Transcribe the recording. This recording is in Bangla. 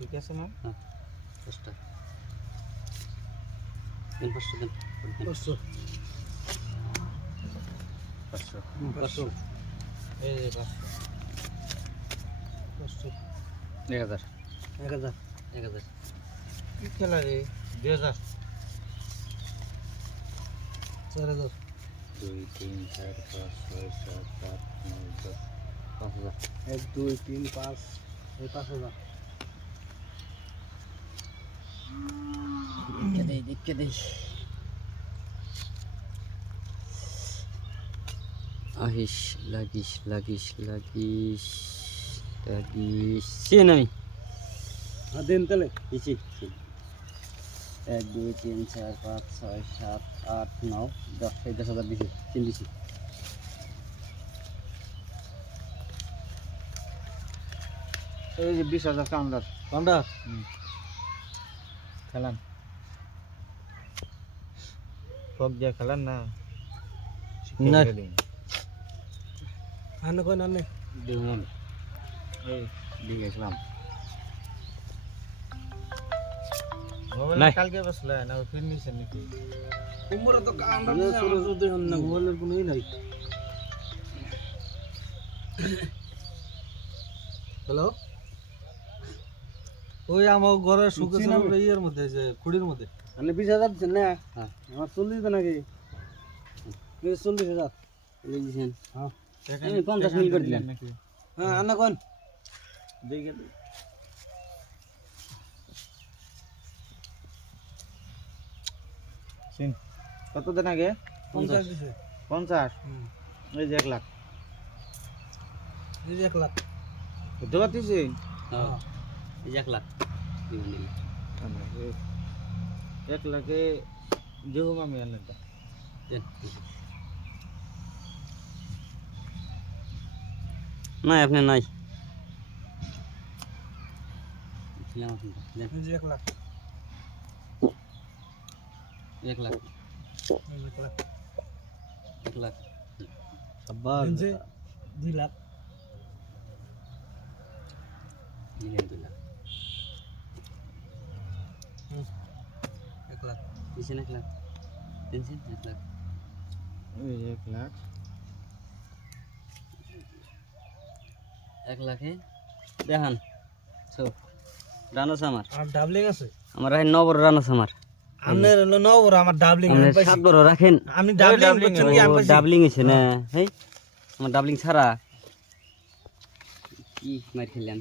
ঠিক আছে না? হ্যাঁ 5টা দিন 500 দিন 500 500 এই যে 500 1000 1000 1000 কি খেলা রে 2000 4000 2 3 4 5 6 7 8 9 10 5000 1 2 3 5 এই 5000 দেখে দেই আহিস লাগিস সে নাই দিন তাহলে দিছি 1 2 3 4 5 6 7 8 9 10 এই 10,000 দিছি তিন দিছি এই যে 20000 কাউন্টার পান্ডা খেলান ফক দিয়া খেলান না না। না আনে কোন আনে দিলাম এই দিয়ে গেছিলাম মোবাইল নাই। কালকে বসলা না ফির নিছেন নাকি উমরা তো কাউন্টার তো দেখুন না মোবাইলের কোনোই নাই হ্যালো ওই আমার ঘরের সুখে ছিল ইয়ের মধ্যে যে খুঁড়ির মধ্যে আপনি 20,000 দিচ্ছেন না হ্যাঁ আমার 40 তো নাকি 40,000 এই দিছেন হ্যাঁ আমি 50 মিল করে দিলাম নাকি হ্যাঁ আনে কোন দেখে সিন কত দিন আগে 50 দিছে 50 হুম এই যে 1 লাখ এই যে 1 লাখ দেওয়া দিছি হ্যাঁ এই 1 লাখ দিবেন 1 লাখে দেবো আমি আনলাম নাই আপনি নাই এই যে 1 লাখ 1 লাখ এই যে 1 লাখ 1 লাখ আবার এই যে 2 লাখ দিলেন 2 লাখ 1 লাখ দিছেন 1 লাখ দিছেন 1 লাখ এই 1 লাখ 1 লাখে দেখান সো রানাস আমার আর ডাবলিং আছে আমার রাখেন 9 বড় রানাস আমার আমনের হলো 9 বড় আমার ডাবলিং আমি আপনি পাইছি 7 বড় রাখেন আমি ডাবলিং করছেন কি আমি পাইছি ডাবলিং আছে না হেই আমার ডাবলিং ছাড়া কি মার খেলেন